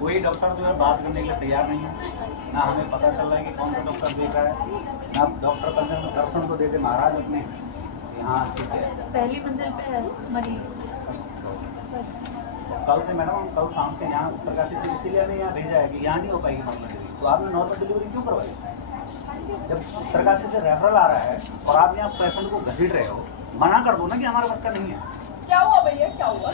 कोई डॉक्टर जो है बात करने के लिए तैयार नहीं है, ना हमें पता चल रहा है कि कौन सा डॉक्टर देख रहा है, ना डॉक्टर पंद्रह में दर्शन को देते महाराज अपने यहाँ ठीक है। पहली मंजिल पे है मरीज। कल से मैडम हम कल शाम से यहाँ उत्तरकाशी से इसीलिए हमें यहाँ भेजा है कि यहाँ नहीं हो पाएगी नॉर्मल डिलीवरी, तो आपने नॉर्मल डिलीवरी क्यों करवाई? जब उत्तरकाशी से रेफरल आ रहा है और आप यहाँ पेशेंट को घसीट रहे हो, मना कर दो ना कि हमारे बस का नहीं है। क्या हुआ भैया, क्या हुआ?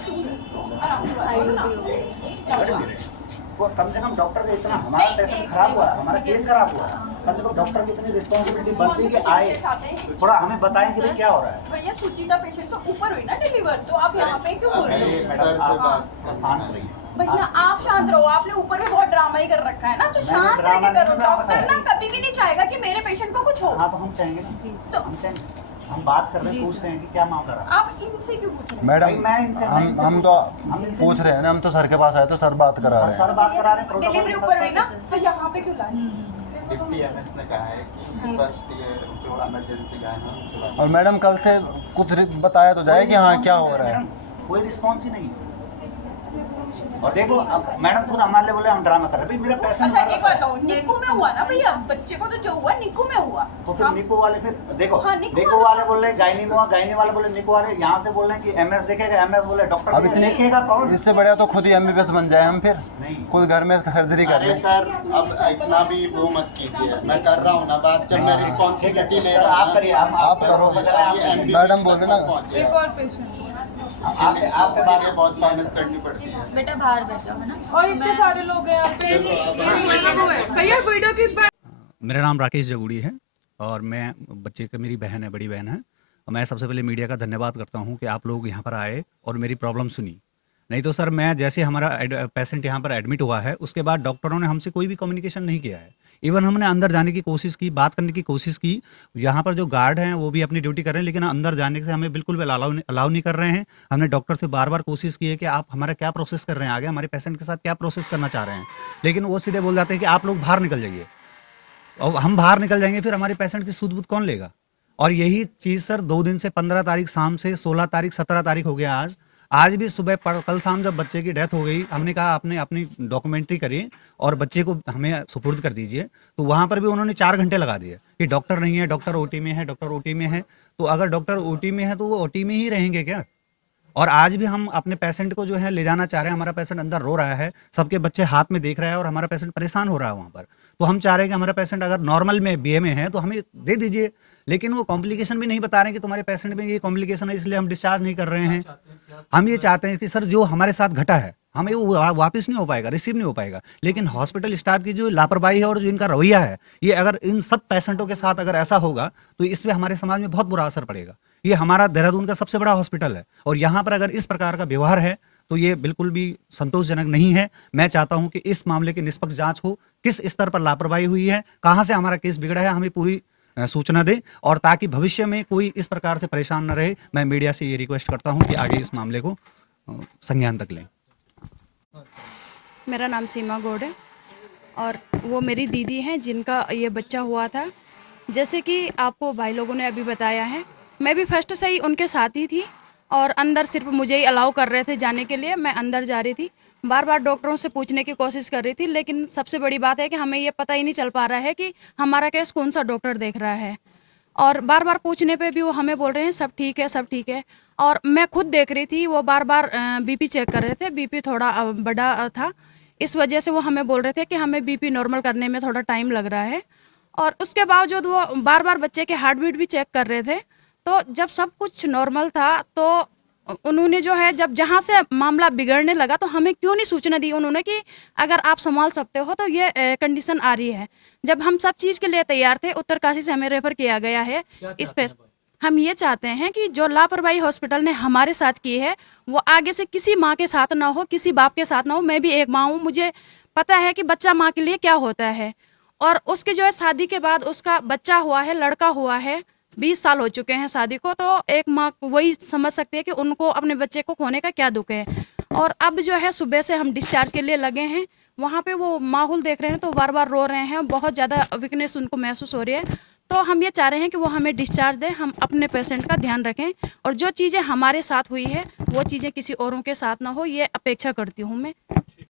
वो कम से कम डॉक्टर के इतना हमारा पेशेंट खराब हुआ, हमारा केस खराब हुआ, कम से कम डॉक्टर की इतनी रिस्पॉन्सिबिलिटी बनती है कि आए थोड़ा हमें बताएं कि भाई क्या हो रहा है। भैया सुचिता पेशेंट तो ऊपर हुई ना डिलीवर, तो आप यहाँ पे क्यों बोल रहे हो? मैडम आप शांत रहिए। भैया आप शांत रहो, आपने ऊपर भी बहुत ड्रामा ही कर रखा है ना, तो शांत रह के करो। डॉक्टर ना कभी भी नहीं चाहेगा कि मेरे पेशेंट को कुछ हो। हाँ तो हम चाहेंगे ना, तो हम चाहेंगे, हम बात कर रहे हैं, पूछ रहे हैं कि क्या मामला रहा। आप इनसे क्यों पूछ रहे हैं? मैडम हम तो पूछ रहे हैं ना, हम तो सर के पास आए तो सर बात करा रहे सर हैं। बात करा रहे हैं, डिलीवरी ऊपर हुई ना, तो यहाँ पे क्यों लाए? डिप्टी एमएस ने कहा है कि फर्स्ट जो इमरजेंसी का है ना उनसे बात। और मैडम कल से कुछ बताया तो जाए कि हाँ क्या हो रहा है। कोई रिस्पॉन्स ही नहीं है। और देखो अब मैडम खुद हमारे लिए बोले हम ड्रामा कर रहे हैं, भाई मेरा पैसा अच्छा एक बात बताओ, निक्कू में हुआ ना भैया, बच्चे को तो जो हुआ निक्कू में हुआ। तो फिर निको वाले फिर देखो, हाँ, निको वाले बोल रहे गायनी में हुआ, गायनी वाले बोले निको वाले, यहाँ से बोल रहे हैं कि एमएस देखेगा, एमएस बोले डॉक्टर अब इतनी देखेगा कौन? इससे बढ़िया तो खुद ही एमबीबीएस बन जाए हम फिर, नहीं खुद घर में सर्जरी कर अरे ले। सर अब इतना भी वो मत कीजिए, मैं कर रहा हूँ ना बात, जब मैं रिस्पॉन्सिबिलिटी ले सर रहा आप हूँ करिए, आप करो। मैडम बोल रहे ना, एक और पेशेंट आपके लिए बहुत मेहनत करनी पड़ती है। बेटा बाहर बैठो है ना, और इतने सारे लोग हैं यहाँ पे। भैया वीडियो की मेरा नाम राकेश जगूड़ी है और मैं बच्चे का, मेरी बहन है, बड़ी बहन है, और मैं सबसे पहले मीडिया का धन्यवाद करता हूं कि आप लोग यहां पर आए और मेरी प्रॉब्लम सुनी। नहीं तो सर मैं जैसे हमारा पेशेंट यहां पर एडमिट हुआ है उसके बाद डॉक्टरों ने हमसे कोई भी कम्युनिकेशन नहीं किया है। इवन हमने अंदर जाने की कोशिश की, बात करने की कोशिश की, यहाँ पर जो गार्ड हैं वो भी अपनी ड्यूटी कर रहे हैं, लेकिन अंदर जाने से हमें बिल्कुल भी अलाउ नहीं कर रहे हैं। हमने डॉक्टर से बार बार कोशिश की है कि आप हमारा क्या प्रोसेस कर रहे हैं, आगे हमारे पेशेंट के साथ क्या प्रोसेस करना चाह रहे हैं, लेकिन वो सीधे बोल जाते हैं कि आप लोग बाहर निकल जाइए। और हम बाहर निकल जाएंगे फिर हमारे पेशेंट की सूद-बूद कौन लेगा? और यही चीज़ सर 2 दिन से 15 तारीख शाम से 16 तारीख 17 तारीख हो गया आज भी सुबह कल शाम जब बच्चे की डेथ हो गई, हमने कहा आपने अपनी डॉक्यूमेंट्री करिए और बच्चे को हमें सुपुर्द कर दीजिए, तो वहाँ पर भी उन्होंने 4 घंटे लगा दिए कि डॉक्टर नहीं है, डॉक्टर ओटी में है, डॉक्टर ओटी में है। तो अगर डॉक्टर ओटी में है तो वो ओटी में ही रहेंगे क्या? और आज भी हम अपने पेशेंट को जो है ले जाना चाह रहे हैं, हमारा पेशेंट अंदर रो रहा है, सबके बच्चे हाथ में देख रहा है और हमारा पेशेंट परेशान हो रहा है वहाँ पर। तो हम चाह रहे हैं कि हमारा पेशेंट अगर नॉर्मल में बीए में है तो हमें दे दीजिए, लेकिन वो कॉम्प्लिकेशन भी नहीं बता रहे हैं कि तुम्हारे पेशेंट में ये कॉम्प्लिकेशन है इसलिए हम डिस्चार्ज नहीं कर रहे हैं। हम ये चाहते हैं कि सर जो हमारे साथ घटा है हमें वो वापस नहीं हो पाएगा, रिसीव नहीं हो पाएगा, लेकिन हॉस्पिटल स्टाफ की जो लापरवाही है और जो इनका रवैया है, ये अगर इन सब पेशेंटों के साथ अगर ऐसा होगा तो इससे हमारे समाज में बहुत बुरा असर पड़ेगा। ये हमारा देहरादून का सबसे बड़ा हॉस्पिटल है और यहाँ पर अगर इस प्रकार का व्यवहार है तो ये बिल्कुल भी संतोषजनक नहीं है। मैं चाहता हूँ कि इस मामले की निष्पक्ष जांच हो, किस स्तर पर लापरवाही हुई है, कहाँ से हमारा केस बिगड़ा है, हमें पूरी सूचना दें, और ताकि भविष्य में कोई इस प्रकार से परेशान न रहे। मैं मीडिया से ये रिक्वेस्ट करता हूँ कि आगे इस मामले को संज्ञान तक लें। मेरा नाम सीमा गौड़ है और वो मेरी दीदी हैं जिनका ये बच्चा हुआ था। जैसे कि आपको भाई लोगों ने अभी बताया है, मैं भी फर्स्ट से ही उनके साथ ही थी और अंदर सिर्फ मुझे ही अलाउ कर रहे थे जाने के लिए। मैं अंदर जा रही थी, बार बार डॉक्टरों से पूछने की कोशिश कर रही थी, लेकिन सबसे बड़ी बात है कि हमें ये पता ही नहीं चल पा रहा है कि हमारा केस कौन सा डॉक्टर देख रहा है। और बार बार पूछने पे भी वो हमें बोल रहे हैं सब ठीक है, सब ठीक है। और मैं खुद देख रही थी, वो बार बार बीपी चेक कर रहे थे, बीपी थोड़ा बड़ा था, इस वजह से वो हमें बोल रहे थे कि हमें बीपी नॉर्मल करने में थोड़ा टाइम लग रहा है। और उसके बावजूद वो बार बार बच्चे के हार्ट बीट भी चेक कर रहे थे। तो जब सब कुछ नॉर्मल था तो उन्होंने जो है, जब जहाँ से मामला बिगड़ने लगा तो हमें क्यों नहीं सूचना दी उन्होंने कि अगर आप संभाल सकते हो तो ये कंडीशन आ रही है। जब हम सब चीज़ के लिए तैयार थे, उत्तरकाशी से हमें रेफर किया गया है। इस पे हम ये चाहते हैं कि जो लापरवाही हॉस्पिटल ने हमारे साथ की है वो आगे से किसी माँ के साथ ना हो, किसी बाप के साथ ना हो। मैं भी एक माँ हूँ, मुझे पता है कि बच्चा माँ के लिए क्या होता है। और उसके जो है शादी के बाद उसका बच्चा हुआ है, लड़का हुआ है, 20 साल हो चुके हैं शादी को, तो एक माँ वही समझ सकती है कि उनको अपने बच्चे को खोने का क्या दुख है। और अब जो है सुबह से हम डिस्चार्ज के लिए लगे हैं, वहाँ पे वो माहौल देख रहे हैं तो बार बार रो रहे हैं, बहुत ज़्यादा वीकनेस उनको महसूस हो रही है। तो हम ये चाह रहे हैं कि वो हमें डिस्चार्ज दें, हम अपने पेशेंट का ध्यान रखें और जो चीज़ें हमारे साथ हुई है वो चीज़ें किसी औरों के साथ ना हो, ये अपेक्षा करती हूँ मैं।